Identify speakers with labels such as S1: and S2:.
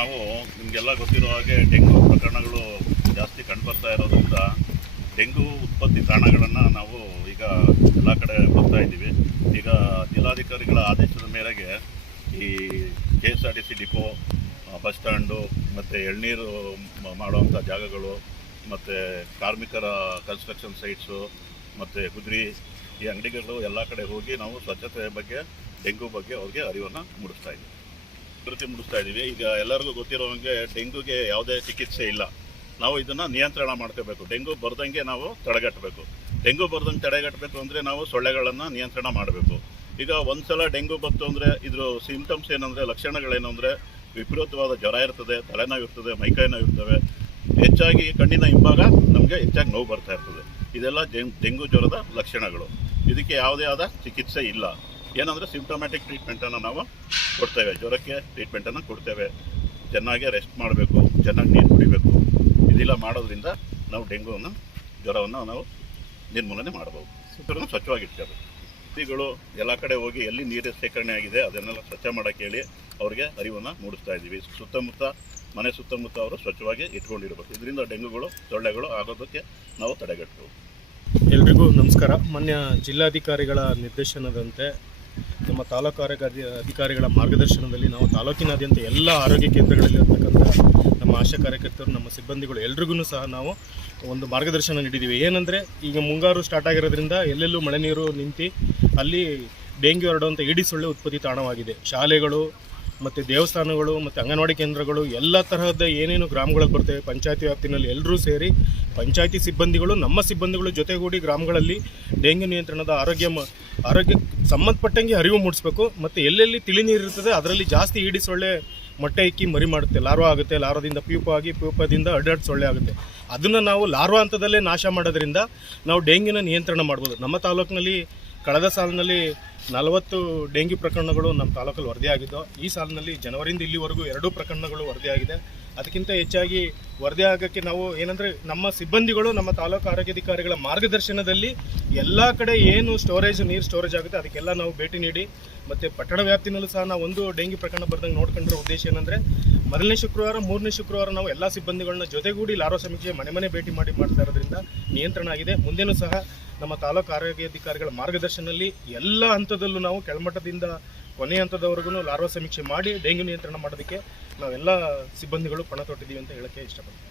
S1: ನಾವು ನಿಮಗೆಲ್ಲ ಗೊತ್ತಿರೋ ಹಾಗೆ ಡೆಂಗು ಪ್ರಕರಣಗಳು ಜಾಸ್ತಿ ಕಂಡುಬರ್ತಾ ಇರೋದ್ರಿಂದ ಡೆಂಗು ಉತ್ಪತ್ತಿ ತಾಣಗಳನ್ನು ನಾವು ಈಗ ಎಲ್ಲ ಕಡೆ ಬರ್ತಾ ಇದ್ದೀವಿ. ಈಗ ಜಿಲ್ಲಾಧಿಕಾರಿಗಳ ಆದೇಶದ ಮೇರೆಗೆ ಈ K S R T C depot bus stand, ಮತ್ತು ಎಳ್ನೀರು ಮಾಡುವಂಥ ಜಾಗಗಳು, ಮತ್ತು ಕಾರ್ಮಿಕರ ಕನ್ಸ್ಟ್ರಕ್ಷನ್ ಸೈಟ್ಸು, ಮತ್ತು ಕುದುರೆ ಈ ಅಂಗಡಿಗಳು ಎಲ್ಲ ಕಡೆ ಹೋಗಿ ನಾವು ಸ್ವಚ್ಛತೆ ಬಗ್ಗೆ, ಡೆಂಗು ಬಗ್ಗೆ ಅವ್ರಿಗೆ ಅರಿವನ್ನು ಮೂಡಿಸ್ತಾ ಇದ್ದೀವಿ. ಜಾಗೃತಿ ಮೂಡಿಸ್ತಾ ಇದ್ದೀವಿ ಈಗ ಎಲ್ಲರಿಗೂ ಗೊತ್ತಿರೋ ಹಾಗೆ ಡೆಂಗುಗೆ ಯಾವುದೇ ಚಿಕಿತ್ಸೆ ಇಲ್ಲ. ನಾವು ಇದನ್ನು ನಿಯಂತ್ರಣ ಮಾಡ್ಕೋಬೇಕು. ಡೆಂಗು ಬರ್ದಂಗೆ ನಾವು ತಡೆಗಟ್ಟಬೇಕು. ಡೆಂಗು ಬರ್ದಂಗೆ ತಡೆಗಟ್ಟಬೇಕು ಅಂದರೆ ನಾವು ಸೊಳ್ಳೆಗಳನ್ನು ನಿಯಂತ್ರಣ ಮಾಡಬೇಕು. ಈಗ ಒಂದ್ಸಲ ಡೆಂಗು ಬಂತು ಅಂದರೆ ಇದ್ರ ಸಿಂಪ್ಟಮ್ಸ್ ಏನಂದರೆ, ಲಕ್ಷಣಗಳೇನು ಅಂದರೆ ವಿಪರೀತವಾದ ಜ್ವರ ಇರ್ತದೆ, ತಲೆನೋವು ಇರ್ತದೆ ಮೈಕೈ ನೋವು ಇರ್ತವೆ. ಹೆಚ್ಚಾಗಿ ಕಣ್ಣಿನ ಹಿಂಭಾಗ ನಮಗೆ ಹೆಚ್ಚಾಗಿ ನೋವು ಬರ್ತಾ ಇರ್ತದೆ. ಇದೆಲ್ಲ ಡೆಂಗ್ಯೂ ಡೆಂಗು ಜ್ವರದ ಲಕ್ಷಣಗಳು. ಇದಕ್ಕೆ ಯಾವುದೇ ಆದ ಚಿಕಿತ್ಸೆ ಇಲ್ಲ. ಏನಂದರೆ ಸಿಂಪ್ಟಮ್ಯಾಟಿಕ್ ಟ್ರೀಟ್ಮೆಂಟನ್ನು ನಾವು ಕೊಡ್ತೇವೆ. ಜ್ವರಕ್ಕೆ ಟ್ರೀಟ್ಮೆಂಟನ್ನು ಕೊಡ್ತೇವೆ. ಚೆನ್ನಾಗಿ ರೆಸ್ಟ್ ಮಾಡಬೇಕು. ಚೆನ್ನಾಗಿ ನೀರು ಕುಡಿಬೇಕು. ಇದೆಲ್ಲ ಮಾಡೋದ್ರಿಂದ ನಾವು ಡೆಂಗೂನ ಜ್ವರವನ್ನು ನಾವು ನಿರ್ಮೂಲನೆ ಮಾಡಬಹುದು ಸುತ್ತಲೂ ಸ್ವಚ್ಛವಾಗಿರ್ತೇವೆ ವ್ಯಕ್ತಿಗಳು ಎಲ್ಲ ಕಡೆ ಹೋಗಿ ಎಲ್ಲಿ ನೀರು ಶೇಖರಣೆ ಆಗಿದೆ ಅದನ್ನೆಲ್ಲ ಸ್ವಚ್ಛ ಮಾಡೋಕ್ಕೆ ಹೇಳಿ ಅವರಿಗೆ ಅರಿವನ್ನು ಮೂಡಿಸ್ತಾ ಇದ್ದೀವಿ. ಸುತ್ತಮುತ್ತ, ಮನೆ ಸುತ್ತಮುತ್ತ ಅವರು ಸ್ವಚ್ಛವಾಗಿ ಇಟ್ಕೊಂಡಿರ್ಬೇಕು. ಇದರಿಂದ ಡೆಂಗುಗಳು ಸೊಳ್ಳೆಗಳು ಆಗೋದಕ್ಕೆ ನಾವು ತಡೆಗಟ್ಟಬಹುದು
S2: ಎಲ್ರಿಗೂ ನಮಸ್ಕಾರ. ಮಾನ್ಯ ಜಿಲ್ಲಾಧಿಕಾರಿಗಳ ನಿರ್ದೇಶನದಂತೆ ನಮ್ಮ ತಾಲೂಕು ಆರೋಗ್ಯ ಅಧಿ- ಅಧಿಕಾರಿಗಳ ಮಾರ್ಗದರ್ಶನದಲ್ಲಿ ನಾವು ತಾಲೂಕಿನಾದ್ಯಂತ ಎಲ್ಲ ಆರೋಗ್ಯ ಕೇಂದ್ರಗಳಲ್ಲಿ ಇರ್ತಕ್ಕಂಥ ನಮ್ಮ ಆಶಾ ಕಾರ್ಯಕರ್ತರು, ನಮ್ಮ ಸಿಬ್ಬಂದಿಗಳು ಎಲ್ರಿಗೂ ಸಹ ನಾವು ಒಂದು ಮಾರ್ಗದರ್ಶನ ನೀಡಿದ್ದೀವಿ. ಏನಂದರೆ, ಈಗ ಮುಂಗಾರು ಸ್ಟಾರ್ಟ್ ಆಗಿರೋದ್ರಿಂದ ಎಲ್ಲೆಲ್ಲೂ ಮಳೆ ನೀರು ನಿಂತು ಅಲ್ಲಿ ಡೆಂಗ್ಯೂ ಹರಡುವಂಥ ಇಡೀ ಸೊಳ್ಳೆ ಉತ್ಪತ್ತಿ ತಾಣವಾಗಿದೆ ಶಾಲೆಗಳು ಮತ್ತು ದೇವಸ್ಥಾನಗಳು, ಮತ್ತು ಅಂಗನವಾಡಿ ಕೇಂದ್ರಗಳು, ಎಲ್ಲ ತರಹದ ಏನೇನು ಗ್ರಾಮಗಳಿಗೆ ಬರ್ತೇವೆ, ಪಂಚಾಯತಿ ವ್ಯಾಪ್ತಿನಲ್ಲಿ ಎಲ್ಲರೂ ಸೇರಿ ಪಂಚಾಯತಿ ಸಿಬ್ಬಂದಿಗಳು, ನಮ್ಮ ಸಿಬ್ಬಂದಿಗಳು ಜೊತೆಗೂಡಿ ಗ್ರಾಮಗಳಲ್ಲಿ ಡೆಂಗ್ಯೂ ನಿಯಂತ್ರಣದ ಆರೋಗ್ಯ ಮ- ಆರೋಗ್ಯ ಸಂಬಂಧಪಟ್ಟಂಗೆ ಅರಿವು ಮೂಡಿಸ್ಬೇಕು. ಮತ್ತು ಎಲ್ಲೆಲ್ಲಿ ತಿಳಿ ನೀರು ಇರ್ತದೆ, ಅದರಲ್ಲಿ ಜಾಸ್ತಿ ಈಡಿ ಸೊಳ್ಳೆ ಮೊಟ್ಟೆ ಇಕ್ಕಿ ಮರಿ ಮಾಡುತ್ತೆ. ಲಾರ್ವಾ ಆಗುತ್ತೆ, ಲಾರ್ವಾದಿಂದ ಪ್ಯೂಪ ಆಗಿ ಪ್ಯೂಪದಿಂದ ಅಡ್ಡಾಡ್ ಸೊಳ್ಳೆ ಆಗುತ್ತೆ. ಅದನ್ನು ನಾವು ಲಾರ್ವಾ ಹಂತದಲ್ಲೇ ನಾಶ ಮಾಡೋದ್ರಿಂದ ನಾವು ಡೆಂಗ್ಯೂನ ನಿಯಂತ್ರಣ ಮಾಡ್ಬೋದು. ನಮ್ಮ ತಾಲೂಕಿನಲ್ಲಿ ಕಳೆದ ಸಾಲಿನಲ್ಲಿ ನಲವತ್ತು ಡೆಂಗ್ಯೂ ಪ್ರಕರಣಗಳು ನಮ್ಮ ತಾಲೂಕಲ್ಲಿ ವರದಿಯಾಗಿದ್ದು, ಈ ಸಾಲಿನಲ್ಲಿ ಜನವರಿಯಿಂದ ಇಲ್ಲಿವರೆಗೂ ಎರಡೂ ಪ್ರಕರಣಗಳು ವರದಿಯಾಗಿದೆ. ಅದಕ್ಕಿಂತ ಹೆಚ್ಚಾಗಿ ವರದಿ ಆಗೋಕ್ಕೆ ನಾವು ಏನಂದರೆ ನಮ್ಮ ಸಿಬ್ಬಂದಿಗಳು, ನಮ್ಮ ತಾಲೂಕು ಆರೋಗ್ಯಾಧಿಕಾರಿಗಳ ಮಾರ್ಗದರ್ಶನದಲ್ಲಿ ಎಲ್ಲ ಕಡೆ ಏನು ಸ್ಟೋರೇಜ್ ನೀರು ಸ್ಟೋರೇಜ್ ಆಗುತ್ತೆ, ಅದಕ್ಕೆಲ್ಲ ನಾವು ಭೇಟಿ ನೀಡಿ, ಮತ್ತು ಪಟ್ಟಣ ವ್ಯಾಪ್ತಿನಲ್ಲೂ ಸಹ ನಾವು ಒಂದು ಡೆಂಗಿ ಪ್ರಕರಣ ಬರ್ದಂಗೆ ನೋಡ್ಕೊಂಡಿರೋ ಉದ್ದೇಶ ಏನಂದರೆ, ಮೊದಲನೇ ಶುಕ್ರವಾರ, ಮೂರನೇ ಶುಕ್ರವಾರ ನಾವು ಎಲ್ಲ ಸಿಬ್ಬಂದಿಗಳನ್ನ ಜೊತೆಗೂಡಿ ಲಾರೋ ಸಮೀಕ್ಷೆ ಮನೆ ಮನೆ ಭೇಟಿ ಮಾಡಿ ಮಾಡ್ತಾ ಇರೋದ್ರಿಂದ ನಿಯಂತ್ರಣ ಆಗಿದೆ. ಮುಂದೆನೂ ಸಹ ನಮ್ಮ ತಾಲೂಕು ಆರೋಗ್ಯಾಧಿಕಾರಿಗಳ ಮಾರ್ಗದರ್ಶನದಲ್ಲಿ ಎಲ್ಲ ಹಂತದಲ್ಲೂ ನಾವು ಕೆಳಮಟ್ಟದಿಂದ ಕೊನೆ ಹಂತದವರೆಗೂ ಲಾರ್ವಾ ಸಮೀಕ್ಷೆ ಮಾಡಿ ಡೆಂಗ್ಯೂ ನಿಯಂತ್ರಣ ಮಾಡೋದಕ್ಕೆ ನಾವೆಲ್ಲ ಸಿಬ್ಬಂದಿಗಳು ಪಣ ತೊಟ್ಟಿದ್ದೀವಿ ಅಂತ ಹೇಳಕ್ಕೆ ಇಷ್ಟಪಡ್ತೀನಿ.